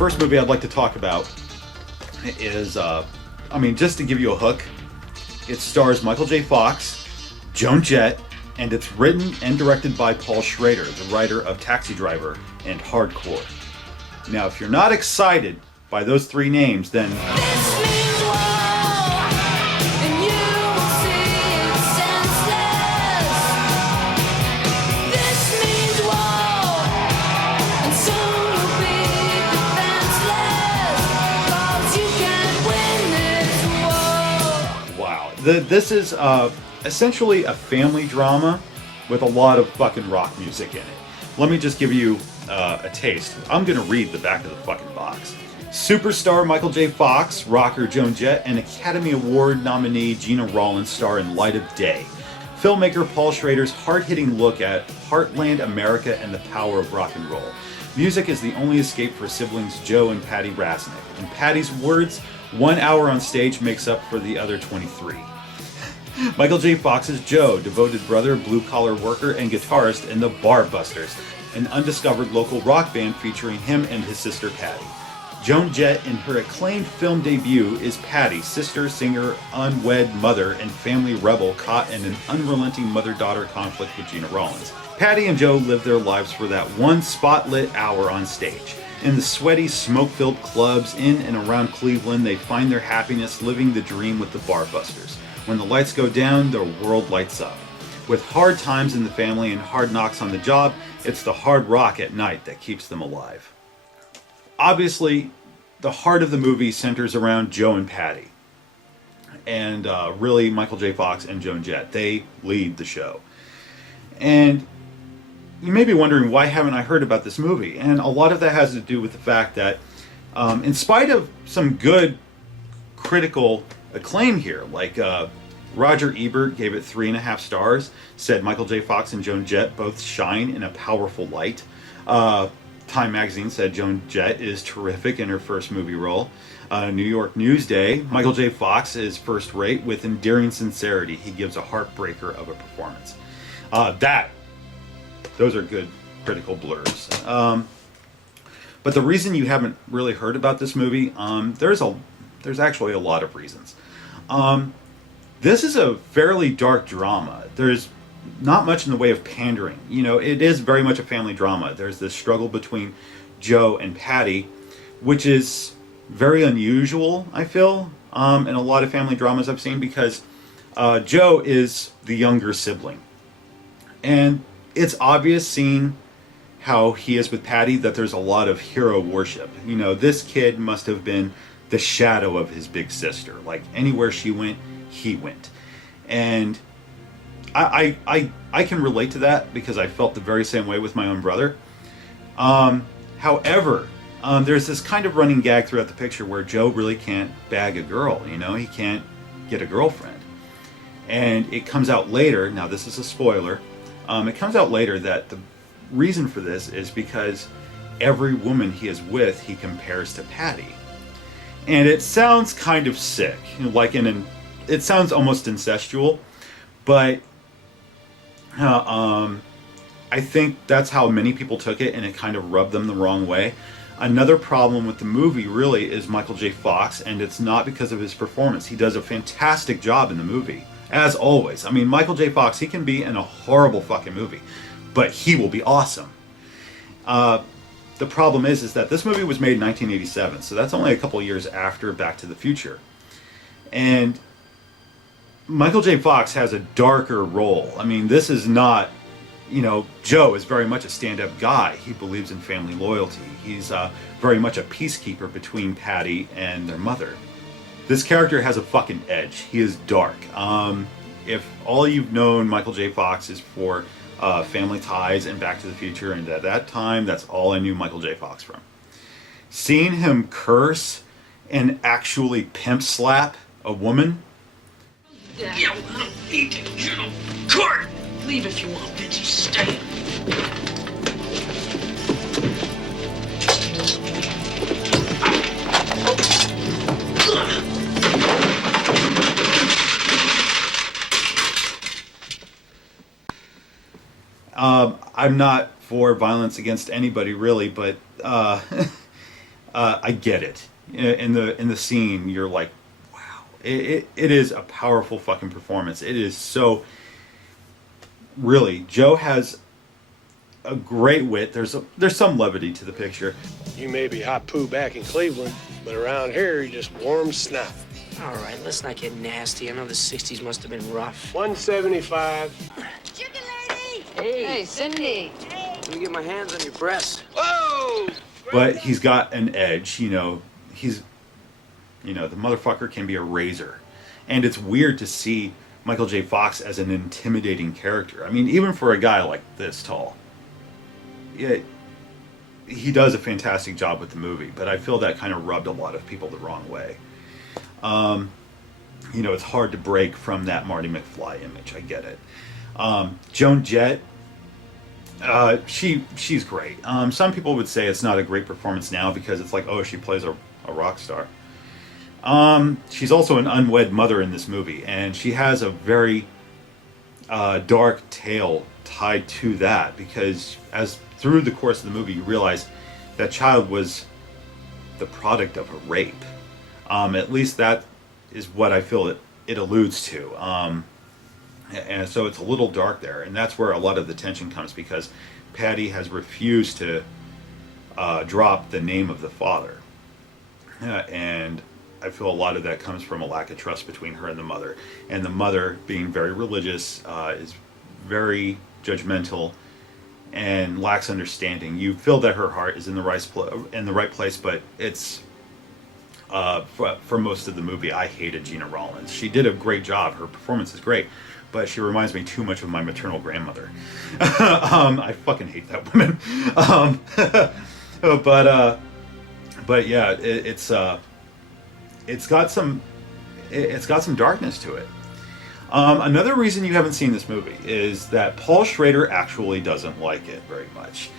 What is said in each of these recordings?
first movie I'd like to talk about is, just to give you a hook, it stars Michael J. Fox, Joan Jett, and it's written and directed by Paul Schrader, the writer of Taxi Driver and Hardcore. Now, if you're not excited by those three names, then this is essentially a family drama with a lot of fucking rock music in it. Let me just give you a taste. I'm gonna read the back of the fucking box. Superstar Michael J. Fox, rocker Joan Jett, and Academy Award nominee Gena Rowlands star in Light of Day. Filmmaker Paul Schrader's hard-hitting look at heartland America and the power of rock and roll. Music is the only escape for siblings Joe and Patty Rasnick. In Patty's words, 1 hour on stage makes up for the other 23. Michael J. Fox is Joe, devoted brother, blue-collar worker, and guitarist in the Bar Busters, an undiscovered local rock band featuring him and his sister Patty. Joan Jett, in her acclaimed film debut, is Patty, sister, singer, unwed mother, and family rebel caught in an unrelenting mother-daughter conflict with Gena Rowlands. Patty and Joe live their lives for that one spotlit hour on stage. In the sweaty, smoke-filled clubs in and around Cleveland, they find their happiness living the dream with the Bar Busters. When the lights go down, their world lights up. With hard times in the family and hard knocks on the job, it's the hard rock at night that keeps them alive. Obviously, the heart of the movie centers around Joe and Patty. And really, Michael J. Fox and Joan Jett, they lead the show. And you may be wondering, why haven't I heard about this movie? And a lot of that has to do with the fact that, in spite of some good critical acclaim here, like Roger Ebert gave it 3.5 stars, said Michael J. Fox and Joan Jett both shine in a powerful light. Time magazine said Joan Jett is terrific in her first movie role. New York Newsday, Michael J. Fox is first rate with endearing sincerity. He gives a heartbreaker of a performance. Those are good critical blurs. But the reason you haven't really heard about this movie, there's actually a lot of reasons. This is a fairly dark drama. There's not much in the way of pandering. You know, it is very much a family drama. There's this struggle between Joe and Patty, which is very unusual, I feel, in a lot of family dramas I've seen, because Joe is the younger sibling. And it's obvious, seeing how he is with Patty, that there's a lot of hero worship. You know, this kid must have been the shadow of his big sister. Like, anywhere she went, he went. And I can relate to that, because I felt the very same way with my own brother. However, there's this kind of running gag throughout the picture where Joe really can't bag a girl, you know? He can't get a girlfriend. And it comes out later, now this is a spoiler, it comes out later that the reason for this is because every woman he is with, he compares to Patty. And it sounds kind of sick, you know, like it sounds almost incestual, but I think that's how many people took it, and it kind of rubbed them the wrong way. Another problem with the movie really is Michael J. Fox, and it's not because of his performance. He does a fantastic job in the movie, as always. I mean, Michael J. Fox, he can be in a horrible fucking movie, but he will be awesome. The problem is that this movie was made in 1987, so that's only a couple years after Back to the Future. And Michael J. Fox has a darker role. I mean, this is not, you know, Joe is very much a stand-up guy. He believes in family loyalty. He's very much a peacekeeper between Patty and their mother. This character has a fucking edge. He is dark. If all you've known Michael J. Fox is for Family Ties and Back to the Future, and at that time, that's all I knew Michael J. Fox from. Seeing him curse and actually pimp slap a woman. Yeah, I don't need to, you know. Court! Leave if you want, bitch. Stay. I'm not for violence against anybody, really, but I get it. In the scene, you're like, wow, it is a powerful fucking performance. It is so. Really, Joe has a great wit. There's some levity to the picture. You may be hot poo back in Cleveland, but around here you're just warm snot. All right, let's not get nasty. I know the 60s must have been rough. 175. Chicken lady! Hey, Cindy! let me get my hands on your breasts. Whoa! But he's got an edge, the motherfucker can be a razor. And it's weird to see Michael J. Fox as an intimidating character. I mean, even for a guy like this tall, he does a fantastic job with the movie, but I feel that kind of rubbed a lot of people the wrong way. It's hard to break from that Marty McFly image. I get it. Joan Jett, she's great. Some people would say it's not a great performance now because it's like, oh, she plays a rock star. She's also an unwed mother in this movie, and she has a very dark tale tied to that, because as through the course of the movie you realize that child was the product of a rape. At least that is what I feel it alludes to. And so it's a little dark there, and that's where a lot of the tension comes, because Patty has refused to drop the name of the father. And I feel a lot of that comes from a lack of trust between her and the mother. And the mother, being very religious, is very judgmental and lacks understanding. You feel that her heart is in the right place, but it's for most of the movie, I hated Gena Rowlands. She did a great job. Her performance is great, but she reminds me too much of my maternal grandmother. I fucking hate that woman. But yeah, it's got some darkness to it. Another reason you haven't seen this movie is that Paul Schrader actually doesn't like it very much.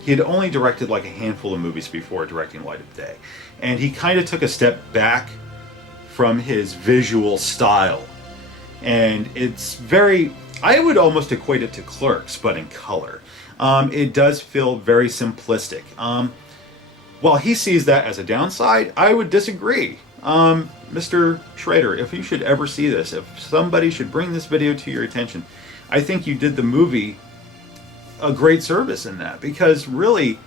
He had only directed like a handful of movies before directing Light of Day, and he kind of took a step back from his visual style, and it's very, I would almost equate it to Clerks, but in color. It does feel very simplistic. While he sees that as a downside, I would disagree. Mr. Schrader, if you should ever see this, if somebody should bring this video to your attention, I think you did the movie a great service in that, because really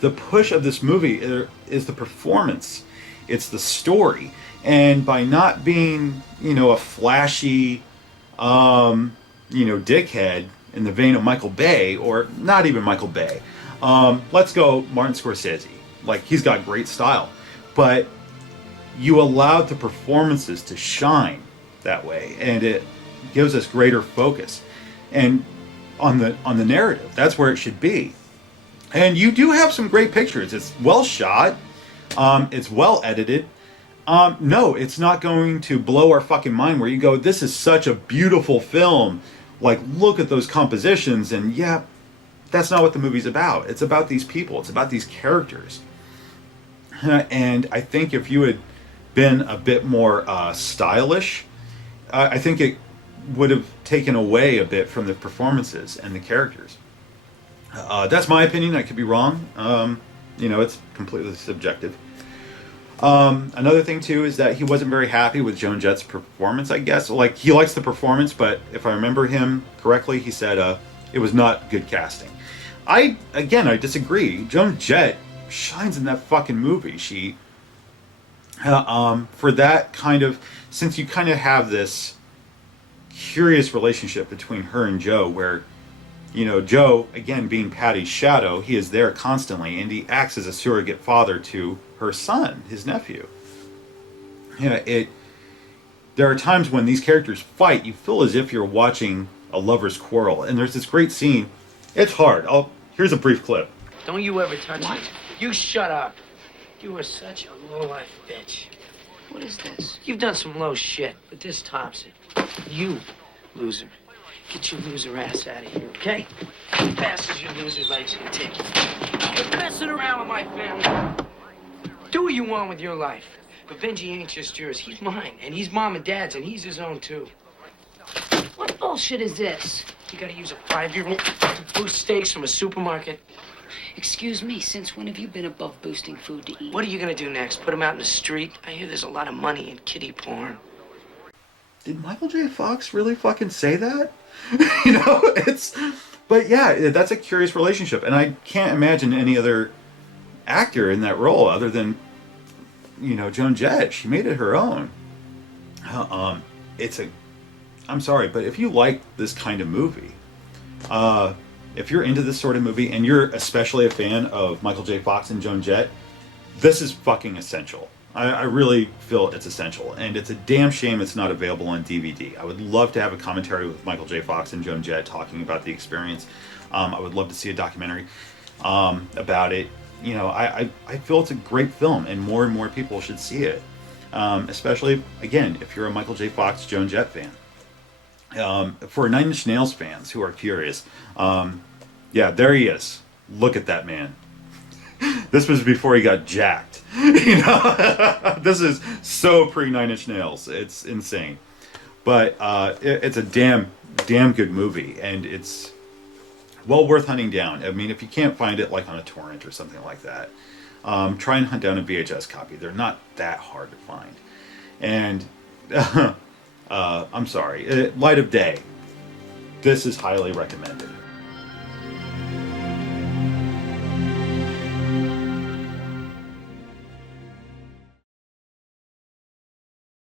the push of this movie is the performance. It's the story. And by not being, a flashy, dickhead in the vein of Michael Bay, or not even Michael Bay, let's go Martin Scorsese. Like, he's got great style, but you allowed the performances to shine that way, and it gives us greater focus and on the narrative. That's where it should be. And you do have some great pictures. It's well shot. It's well edited. No, it's not going to blow our fucking mind where you go, this is such a beautiful film. Like, look at those compositions. And yeah, that's not what the movie's about. It's about these people. It's about these characters. And I think if you had been a bit more stylish, I think it would have taken away a bit from the performances and the characters. That's my opinion. I could be wrong. It's completely subjective. Another thing too is that he wasn't very happy with Joan Jett's performance, I guess. Like, he likes the performance, but if I remember him correctly, he said it was not good casting. I disagree. Joan Jett shines in that fucking movie. She for that kind of, since you kind of have this curious relationship between her and Joe, where Joe, again, being Patty's shadow, he is there constantly, and he acts as a surrogate father to her son, his nephew. There are times when these characters fight, you feel as if you're watching a lover's quarrel, and there's this great scene. It's hard. Here's a brief clip. Don't you ever touch me. You shut up. You are such a low-life bitch. What is this? You've done some low shit, but this tops it. You, loser. Get your loser ass out of here, okay? As fast as your loser legs can take you. You're messing around with my family. Do what you want with your life. But Benji ain't just yours. He's mine, and he's mom and dad's, and he's his own, too. What? bullshit is this? You gotta use a 5-year-old to boost steaks from a supermarket. Excuse me, since when have you been above boosting food to eat? What are you gonna do next? Put them out in the street? I hear there's a lot of money in kiddie porn. Did Michael J. Fox really fucking say that? You know, but yeah, that's a curious relationship. And I can't imagine any other actor in that role other than, you know, Joan Jett. She made it her own. I'm sorry, but if you like this kind of movie, if you're into this sort of movie and you're especially a fan of Michael J. Fox and Joan Jett, this is fucking essential. I really feel it's essential, and it's a damn shame it's not available on DVD. I would love to have a commentary with Michael J. Fox and Joan Jett talking about the experience. I would love to see a documentary about it. You know, I feel it's a great film, and more people should see it. Especially, again, if you're a Michael J. Fox, Joan Jett fan. For Nine Inch Nails fans who are curious, yeah, there he is. Look at that man. This was before he got jacked. You know, this is so pre Nine Inch Nails. It's insane, but it's a damn good movie, and it's well worth hunting down. I mean, if you can't find it like on a torrent or something like that, try and hunt down a VHS copy. They're not that hard to find. And I'm sorry, Light of Day. This is highly recommended.